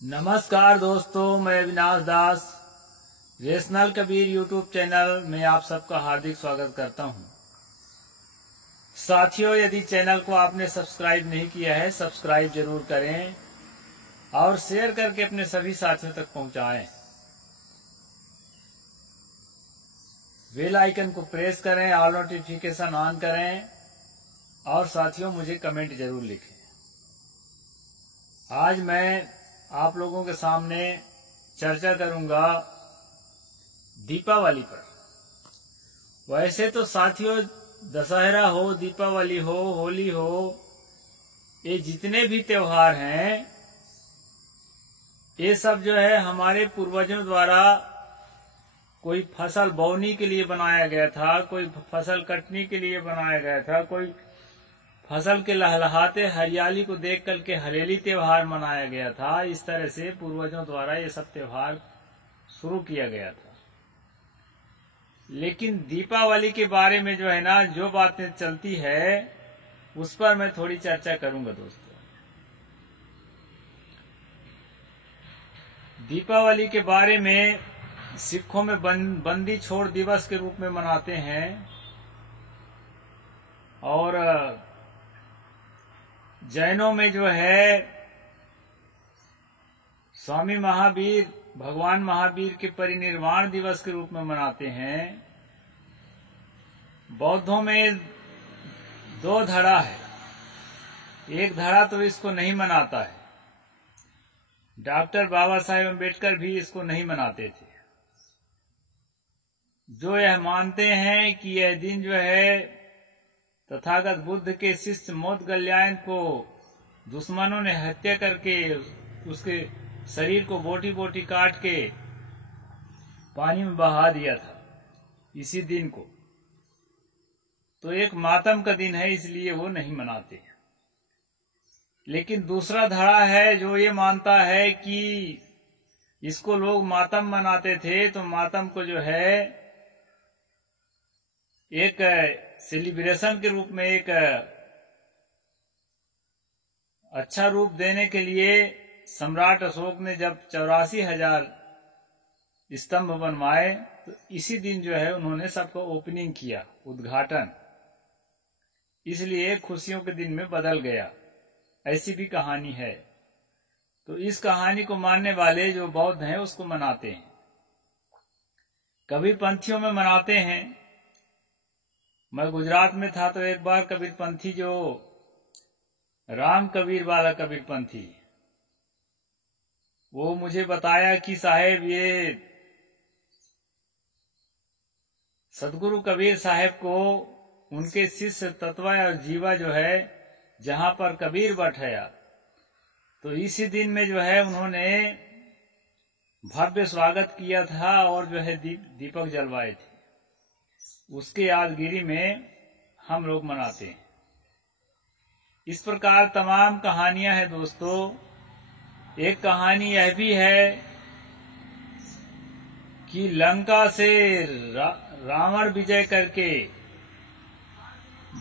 नमस्कार दोस्तों, मैं अविनाश दास रेशनल कबीर यूट्यूब चैनल में आप सबका हार्दिक स्वागत करता हूं। साथियों, यदि चैनल को आपने सब्सक्राइब नहीं किया है, सब्सक्राइब जरूर करें और शेयर करके अपने सभी साथियों तक पहुंचाएं। बेल आइकन को प्रेस करें, ऑल नोटिफिकेशन ऑन करें और साथियों मुझे कमेंट जरूर लिखें। आज मैं आप लोगों के सामने चर्चा करूंगा दीपावली पर। वैसे तो साथियों, दशहरा हो, दीपावली हो, होली हो, ये जितने भी त्योहार हैं, ये सब जो है हमारे पूर्वजों द्वारा कोई फसल बोने के लिए बनाया गया था, कोई फसल कटने के लिए बनाया गया था, कोई फसल के लहलहाते हरियाली को देख करके हरेली त्योहार मनाया गया था। इस तरह से पूर्वजों द्वारा ये सब त्योहार शुरू किया गया था। लेकिन दीपावली के बारे में जो है ना, जो बातें चलती है उस पर मैं थोड़ी चर्चा करूंगा दोस्तों। दीपावली के बारे में सिखों में बंदी छोड़ दिवस के रूप में मनाते हैं और जैनों में जो है स्वामी महावीर, भगवान महावीर के परिनिर्वाण दिवस के रूप में मनाते हैं। बौद्धों में दो धड़ा है, एक धड़ा तो इसको नहीं मनाता है। डॉक्टर बाबा साहेब अम्बेडकर भी इसको नहीं मनाते थे। जो यह मानते हैं कि यह दिन जो है तथागत बुद्ध के शिष्य मोदगल्यायन को दुश्मनों ने हत्या करके उसके शरीर को बोटी बोटी काट के पानी में बहा दिया था, इसी दिन को। तो एक मातम का दिन है, इसलिए वो नहीं मनाते। लेकिन दूसरा धड़ा है जो ये मानता है कि इसको लोग मातम मनाते थे, तो मातम को जो है एक सेलिब्रेशन के रूप में, एक अच्छा रूप देने के लिए सम्राट अशोक ने जब 84,000 स्तंभ बनवाए, तो इसी दिन जो है उन्होंने सबको ओपनिंग किया, उद्घाटन। इसलिए खुशियों के दिन में बदल गया, ऐसी भी कहानी है। तो इस कहानी को मानने वाले जो बौद्ध हैं उसको मनाते हैं। कबीर पंथियों में मनाते हैं। मैं गुजरात में था तो एक बार कबीर पंथी, जो राम कबीर वाला कबीर पंथी, वो मुझे बताया कि साहेब, ये सदगुरु कबीर साहेब को उनके शिष्य तत्वा और जीवा जो है जहां पर कबीर बैठाया, तो इसी दिन में जो है उन्होंने भव्य स्वागत किया था और जो है दीपक जलवाए थे। उसके यादगिरी में हम लोग मनाते हैं। इस प्रकार तमाम कहानियां हैं दोस्तों। एक कहानी यह भी है कि लंका से रावण विजय करके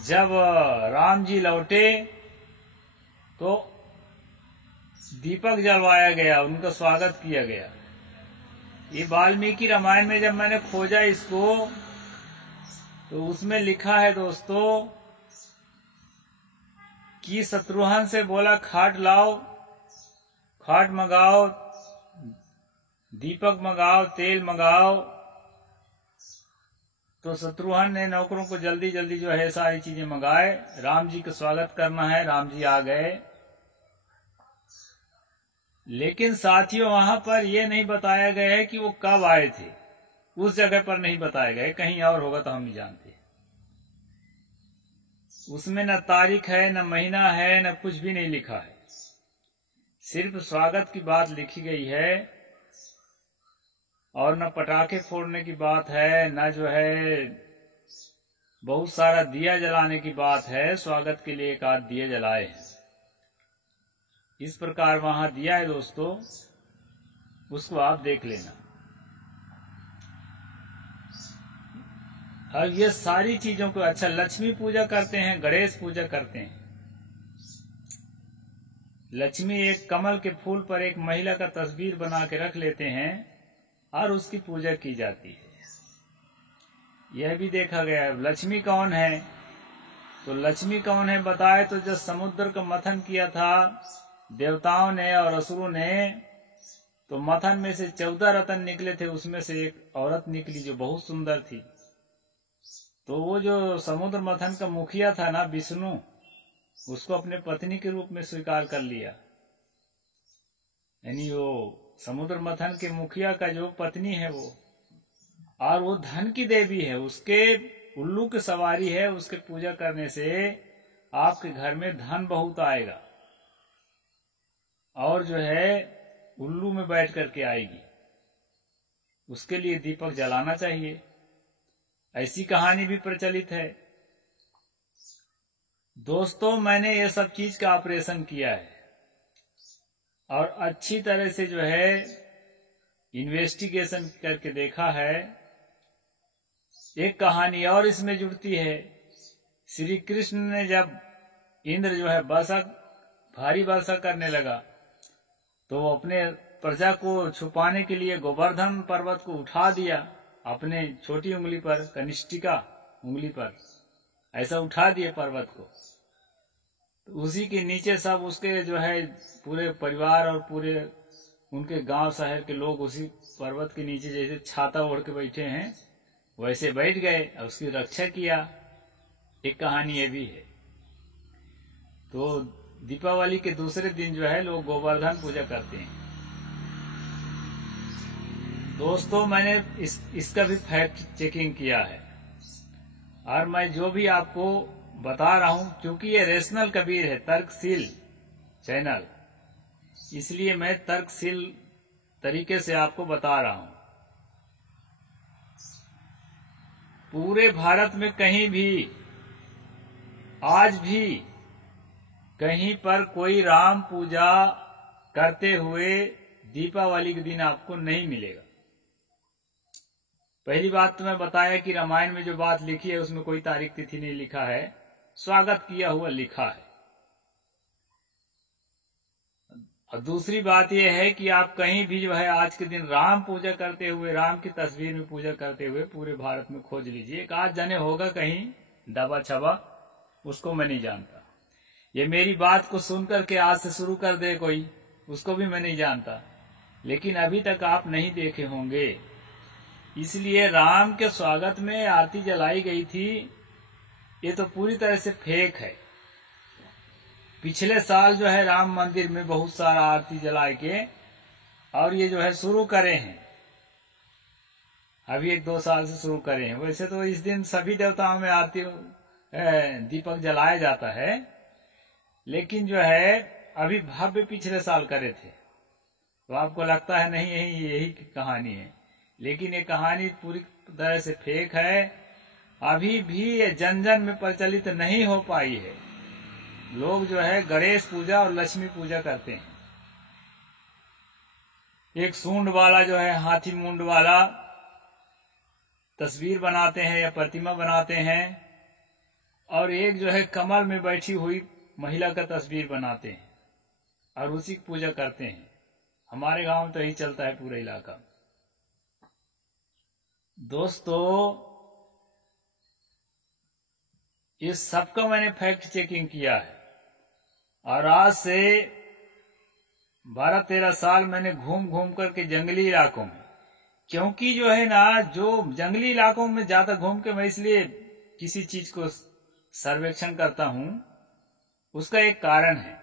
जब राम जी लौटे तो दीपक जलवाया गया, उनका स्वागत किया गया। ये वाल्मीकि रामायण में जब मैंने खोजा इसको, तो उसमें लिखा है दोस्तों कि शत्रुघ्न से बोला खाट लाओ, खाट मंगाओ, दीपक मंगाओ, तेल मंगाओ। तो शत्रुघ्न ने नौकरों को जल्दी जल्दी जो है सारी चीजें मंगाए। राम जी का स्वागत करना है, राम जी आ गए। लेकिन साथियों, वहां पर यह नहीं बताया गया है कि वो कब आए थे। उस जगह पर नहीं बताया गया, कहीं और होगा तो हम नहीं जानते। उसमें न तारीख है, न महीना है, न कुछ भी नहीं लिखा है। सिर्फ स्वागत की बात लिखी गई है और न पटाखे फोड़ने की बात है, न जो है बहुत सारा दिया जलाने की बात है। स्वागत के लिए एक आध दिए जलाए हैं। इस प्रकार वहां दिया है दोस्तों, उसको आप देख लेना। और ये सारी चीजों को, अच्छा, लक्ष्मी पूजा करते हैं, गणेश पूजा करते हैं। लक्ष्मी एक कमल के फूल पर एक महिला का तस्वीर बना के रख लेते हैं और उसकी पूजा की जाती है। यह भी देखा गया है। लक्ष्मी कौन है? तो लक्ष्मी कौन है बताए तो जब समुद्र का मंथन किया था देवताओं ने और असुरों ने, तो मंथन में से 14 रत्न निकले थे, उसमें से एक औरत निकली जो बहुत सुंदर थी। तो वो जो समुद्र मंथन का मुखिया था ना विष्णु, उसको अपने पत्नी के रूप में स्वीकार कर लिया। यानी वो समुद्र मंथन के मुखिया का जो पत्नी है वो, और वो धन की देवी है, उसके उल्लू की सवारी है। उसके पूजा करने से आपके घर में धन बहुत आएगा और जो है उल्लू में बैठ करके आएगी। उसके लिए दीपक जलाना चाहिए। ऐसी कहानी भी प्रचलित है। दोस्तों, मैंने ये सब चीज का ऑपरेशन किया है और अच्छी तरह से जो है इन्वेस्टिगेशन करके देखा है। एक कहानी और इसमें जुड़ती है। श्री कृष्ण ने जब इंद्र जो है भारी वर्षा करने लगा, तो वो अपने प्रजा को छुपाने के लिए गोवर्धन पर्वत को उठा दिया अपने छोटी उंगली पर, कनिष्ठिका उंगली पर ऐसा उठा दिए पर्वत को। तो उसी के नीचे सब उसके जो है पूरे परिवार और पूरे उनके गांव शहर के लोग उसी पर्वत के नीचे जैसे छाता ओढ़ के बैठे हैं वैसे बैठ गए और उसकी रक्षा किया। एक कहानी ये भी है। तो दीपावली के दूसरे दिन जो है लोग गोवर्धन पूजा करते हैं। दोस्तों, मैंने इसका भी फैक्ट चेकिंग किया है और मैं जो भी आपको बता रहा हूं, क्योंकि ये रेशनल कबीर है, तर्कशील चैनल, इसलिए मैं तर्कशील तरीके से आपको बता रहा हूं। पूरे भारत में कहीं भी आज भी कहीं पर कोई राम पूजा करते हुए दीपावली के दिन आपको नहीं मिलेगा। पहली बात तो मैं बताया कि रामायण में जो बात लिखी है उसमें कोई तारीख तिथि नहीं लिखा है, स्वागत किया हुआ लिखा है। और दूसरी बात यह है कि आप कहीं भी जो है आज के दिन राम पूजा करते हुए, राम की तस्वीर में पूजा करते हुए पूरे भारत में खोज लीजिए। एक आध जने होगा कहीं दबा छबा, उसको मैं नहीं जानता। ये मेरी बात को सुनकर के आज से शुरू कर दे कोई, उसको भी मैं नहीं जानता, लेकिन अभी तक आप नहीं देखे होंगे। इसलिए राम के स्वागत में आरती जलाई गई थी, ये तो पूरी तरह से फेक है। पिछले साल जो है राम मंदिर में बहुत सारा आरती जला के और ये जो है शुरू करे हैं, अभी 1-2 साल से शुरू करे हैं। वैसे तो इस दिन सभी देवताओं में आरती दीपक जलाया जाता है, लेकिन जो है अभी भव्य पिछले साल करे थे। तो आपको लगता है नहीं यही कहानी है, लेकिन ये कहानी पूरी तरह से फेक है। अभी भी ये जन जन में प्रचलित नहीं हो पाई है। लोग जो है गणेश पूजा और लक्ष्मी पूजा करते हैं। एक सूंड वाला जो है हाथी मुंड वाला तस्वीर बनाते हैं या प्रतिमा बनाते हैं, और एक जो है कमल में बैठी हुई महिला का तस्वीर बनाते हैं और उसी की पूजा करते हैं। हमारे गांव में तो यही चलता है पूरा इलाका। दोस्तों, इस सबका मैंने फैक्ट चेकिंग किया है और आज से 12-13 साल मैंने घूम घूम करके जंगली इलाकों में, क्योंकि जो है ना, जो जंगली इलाकों में ज्यादा घूम के मैं इसलिए किसी चीज को सर्वेक्षण करता हूं, उसका एक कारण है।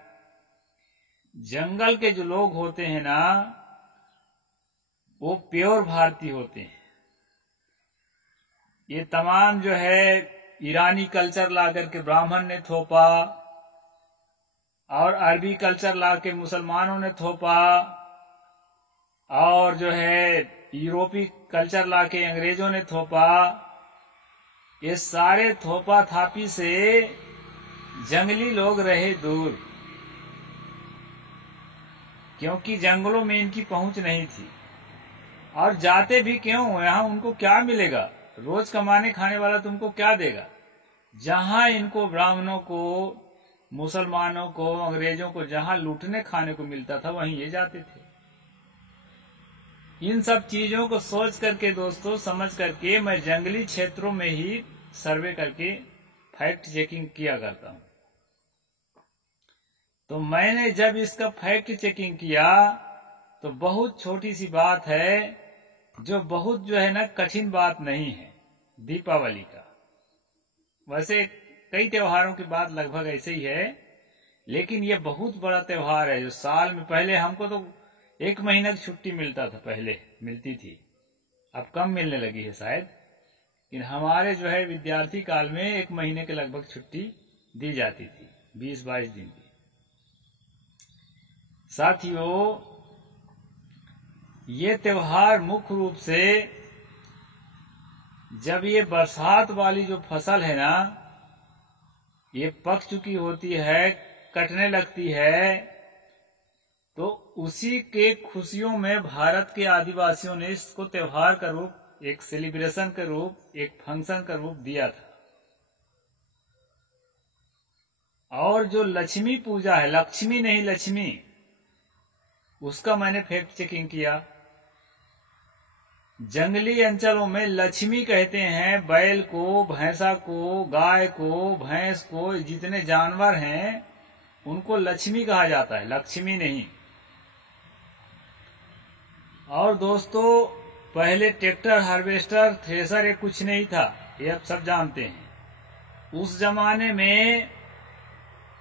जंगल के जो लोग होते हैं ना, वो प्योर भारतीय होते हैं। ये तमाम जो है ईरानी कल्चर ला करके ब्राह्मण ने थोपा और अरबी कल्चर ला के मुसलमानों ने थोपा और जो है यूरोपी कल्चर ला के अंग्रेजों ने थोपा। ये सारे थोपा थापी से जंगली लोग रहे दूर, क्योंकि जंगलों में इनकी पहुंच नहीं थी। और जाते भी क्यों, यहाँ उनको क्या मिलेगा? रोज कमाने खाने वाला तुमको क्या देगा? जहां इनको ब्राह्मणों को मुसलमानों को, अंग्रेजों को जहां लूटने खाने को मिलता था वहीं ये जाते थे। इन सब चीजों को सोच करके दोस्तों, समझ करके मैं जंगली क्षेत्रों में ही सर्वे करके फैक्ट चेकिंग किया करता हूं। तो मैंने जब इसका फैक्ट चेकिंग किया तो बहुत छोटी सी बात है, जो बहुत जो है ना कठिन बात नहीं है, दीपावली का। वैसे कई त्योहारों की बात लगभग ऐसे ही है, लेकिन ये बहुत बड़ा त्योहार है जो साल में, पहले हमको तो 1 महीना की छुट्टी मिलता था, पहले मिलती थी, अब कम मिलने लगी है शायद, लेकिन हमारे जो है विद्यार्थी काल में 1 महीने के लगभग छुट्टी दी जाती थी, 20-22 दिन की। साथियों, ये त्योहार मुख्य रूप से जब ये बरसात वाली जो फसल है ना, ये पक चुकी होती है, कटने लगती है, तो उसी के खुशियों में भारत के आदिवासियों ने इसको त्योहार का रूप, एक सेलिब्रेशन का रूप, एक फंक्शन का रूप दिया था। और जो लक्ष्मी पूजा है, लक्ष्मी नहीं लक्ष्मी, उसका मैंने फैक्ट चेकिंग किया। जंगली अंचलों में लक्ष्मी कहते हैं बैल को, भैंसा को, गाय को, भैंस को, जितने जानवर हैं उनको लक्ष्मी कहा जाता है, लक्ष्मी नहीं। और दोस्तों, पहले ट्रैक्टर, हार्वेस्टर, थ्रेसर ये कुछ नहीं था, ये अब सब जानते हैं। उस जमाने में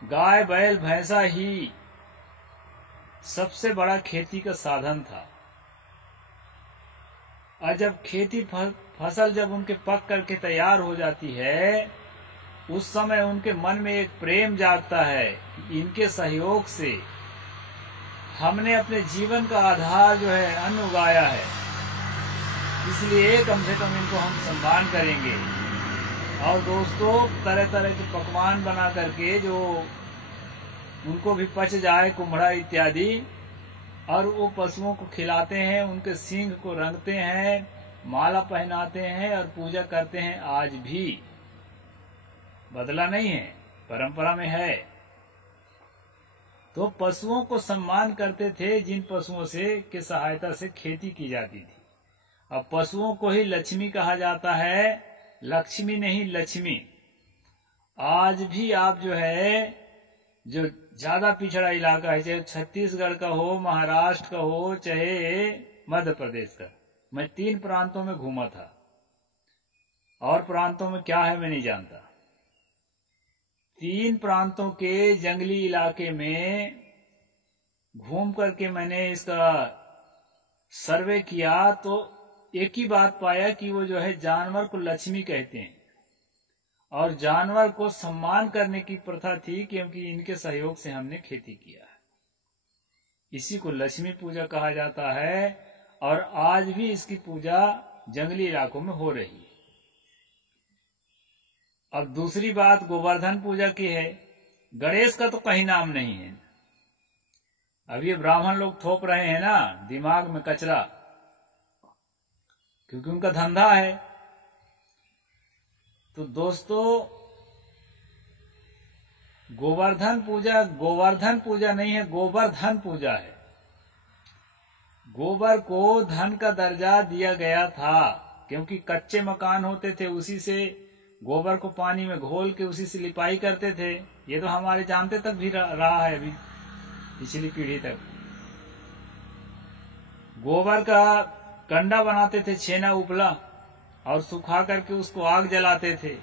गाय, बैल, भैंसा ही सबसे बड़ा खेती का साधन था। और जब खेती फसल जब उनके पक करके तैयार हो जाती है, उस समय उनके मन में एक प्रेम जागता है कि इनके सहयोग से हमने अपने जीवन का आधार जो है अन्न उगाया है, इसलिए कम से कम इनको हम सम्मान करेंगे। और दोस्तों, तरह तरह के पकवान बना करके जो उनको भी पच जाए, कुम्हड़ा इत्यादि, और वो पशुओं को खिलाते हैं, उनके सींग को रंगते हैं, माला पहनाते हैं और पूजा करते हैं। आज भी बदला नहीं है, परंपरा में है। तो पशुओं को सम्मान करते थे, जिन पशुओं से की सहायता से खेती की जाती थी। अब पशुओं को ही लक्ष्मी कहा जाता है, लक्ष्मी नहीं लक्ष्मी। आज भी आप जो है, जो ज्यादा पिछड़ा इलाका है, चाहे छत्तीसगढ़ का हो, महाराष्ट्र का हो, चाहे मध्य प्रदेश का, मैं 3 प्रांतों में घूमा था, और प्रांतों में क्या है मैं नहीं जानता। 3 प्रांतों के जंगली इलाके में घूम करके मैंने इसका सर्वे किया, तो एक ही बात पाया कि वो जो है जानवर को लक्ष्मी कहते हैं, और जानवर को सम्मान करने की प्रथा थी, क्योंकि इनके सहयोग से हमने खेती किया है। इसी को लक्ष्मी पूजा कहा जाता है, और आज भी इसकी पूजा जंगली इलाकों में हो रही है। अब दूसरी बात गोवर्धन पूजा की है। गणेश का तो कहीं नाम नहीं है। अब ये ब्राह्मण लोग थोप रहे हैं ना दिमाग में कचरा, क्योंकि उनका धंधा है। तो दोस्तों, गोवर्धन पूजा नहीं है, गोवर्धन पूजा है। गोबर को धन का दर्जा दिया गया था, क्योंकि कच्चे मकान होते थे, उसी से गोबर को पानी में घोल के उसी से लिपाई करते थे। ये तो हमारे जानते तक भी रहा है, अभी पिछली पीढ़ी तक। गोबर का कंडा बनाते थे, छेना उपला, और सुखा करके उसको आग जलाते थे।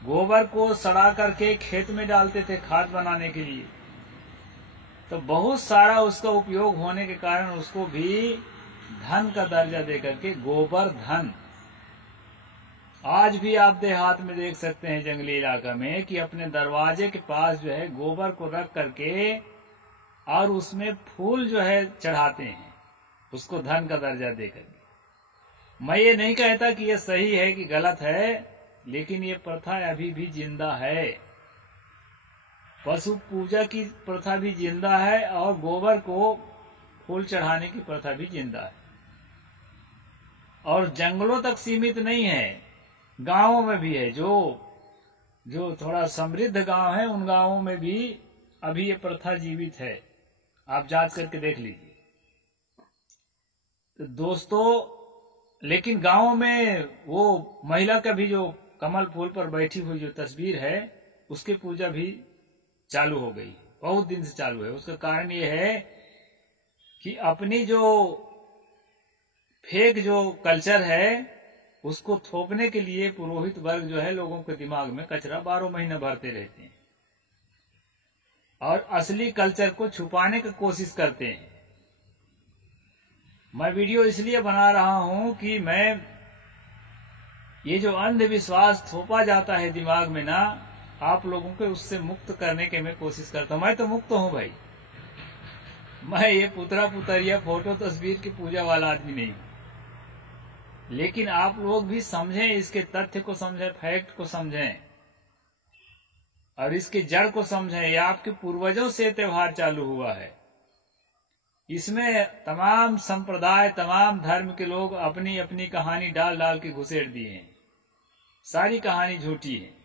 गोबर को सड़ा करके खेत में डालते थे खाद बनाने के लिए। तो बहुत सारा उसका उपयोग होने के कारण उसको भी धन का दर्जा देकर के गोबर धन। आज भी आप देहात में देख सकते हैं जंगली इलाका में कि अपने दरवाजे के पास जो है गोबर को रख करके और उसमें फूल जो है चढ़ाते हैं, उसको धन का दर्जा देकर के। मैं ये नहीं कहता कि ये सही है कि गलत है, लेकिन ये प्रथा अभी भी जिंदा है। पशु पूजा की प्रथा भी जिंदा है और गोबर को फूल चढ़ाने की प्रथा भी जिंदा है। और जंगलों तक सीमित नहीं है, गांवों में भी है। जो जो थोड़ा समृद्ध गांव है उन गांवों में भी अभी ये प्रथा जीवित है, आप जांच करके देख लीजिए। तो दोस्तों, लेकिन गांव में वो महिला का भी जो कमल फूल पर बैठी हुई जो तस्वीर है उसकी पूजा भी चालू हो गई, बहुत दिन से चालू है। उसका कारण ये है कि अपनी जो फेक जो कल्चर है उसको थोपने के लिए पुरोहित वर्ग जो है लोगों के दिमाग में कचरा 12 महीने भरते रहते हैं और असली कल्चर को छुपाने की कोशिश करते हैं। मैं वीडियो इसलिए बना रहा हूं कि मैं ये जो अंधविश्वास थोपा जाता है दिमाग में ना, आप लोगों को उससे मुक्त करने की मैं कोशिश करता हूं। मैं तो मुक्त हूं भाई, मैं ये पुतरा पुतरिया फोटो तस्वीर की पूजा वाला आदमी नहीं हूं। लेकिन आप लोग भी समझें, इसके तथ्य को समझें, फैक्ट को समझें और इसकी जड़ को समझें। ये आपके पूर्वजों से त्योहार चालू हुआ है। इसमें तमाम संप्रदाय, तमाम धर्म के लोग अपनी अपनी कहानी डाल डाल के घुसेड़ दिए हैं। सारी कहानी झूठी है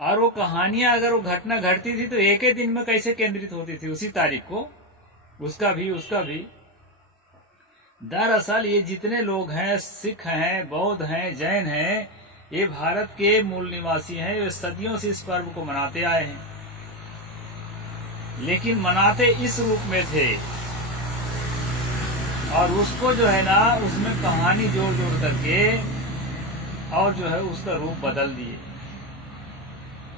और वो कहानियां अगर वो घटना घटती थी तो एक ही दिन में कैसे केंद्रित होती थी उसी तारीख को, उसका भी। दरअसल ये जितने लोग हैं, सिख हैं, बौद्ध हैं, जैन हैं, ये भारत के मूल निवासी हैं। ये सदियों से इस पर्व को मनाते आए हैं, लेकिन मनाते इस रूप में थे और उसको जो है ना उसमें कहानी जोड़ जोड़ करके और जो है उसका रूप बदल दिए।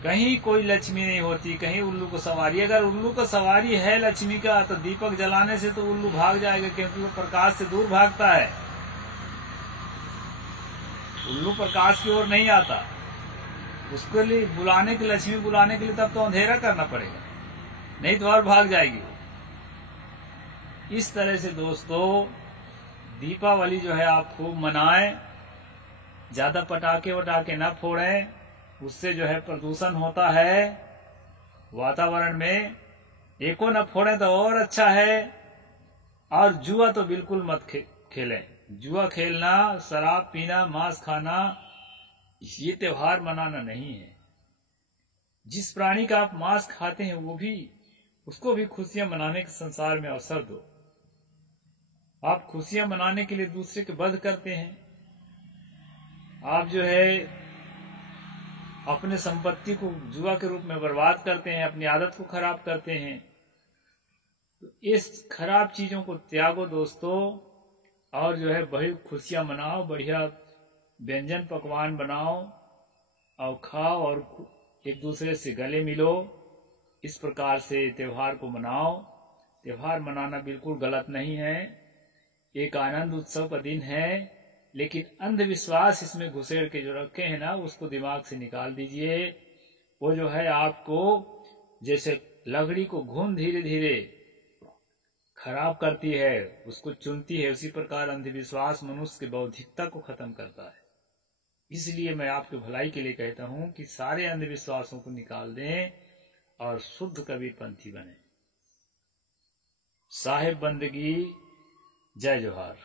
कहीं कोई लक्ष्मी नहीं होती, कहीं उल्लू को सवारी। अगर उल्लू को सवारी है लक्ष्मी का तो दीपक जलाने से तो उल्लू भाग जाएगा, क्योंकि वो प्रकाश से दूर भागता है। उल्लू प्रकाश की ओर नहीं आता। उसके लिए बुलाने के, लक्ष्मी बुलाने के लिए तब तो अंधेरा करना पड़ेगा, नहीं तो और भाग जाएगी वो। इस तरह से दोस्तों दीपावली जो है आप खूब मनाएं, ज्यादा पटाखे वटाखे न फोड़ें, उससे जो है प्रदूषण होता है वातावरण में। एको न फोड़ें तो और अच्छा है। और जुआ तो बिल्कुल मत खेलें। जुआ खेलना, शराब पीना, मांस खाना, ये त्योहार मनाना नहीं है। जिस प्राणी का आप मांस खाते हैं वो भी, उसको भी खुशियां मनाने के संसार में अवसर दो। आप खुशियां मनाने के लिए दूसरे के वध करते हैं, आप जो है अपने संपत्ति को जुआ के रूप में बर्बाद करते हैं, अपनी आदत को खराब करते हैं। तो इस खराब चीजों को त्यागो दोस्तों, और जो है बड़ी खुशियां मनाओ, बढ़िया व्यंजन पकवान बनाओ और खाओ और एक दूसरे से गले मिलो। इस प्रकार से त्योहार को मनाओ। त्योहार मनाना बिल्कुल गलत नहीं है, एक आनंद उत्सव का दिन है। लेकिन अंधविश्वास इसमें घुसेड़ के जो रखे हैं ना, उसको दिमाग से निकाल दीजिए। वो जो है आपको जैसे लकड़ी को घुन धीरे धीरे खराब करती है, उसको चुनती है, उसी प्रकार अंधविश्वास मनुष्य की बौद्धिकता को खत्म करता है। इसलिए मैं आपकी भलाई के लिए कहता हूं कि सारे अंधविश्वासों को निकाल दें और शुद्ध कबीरपंथी बने। साहिब बंदगी, जय जोहार।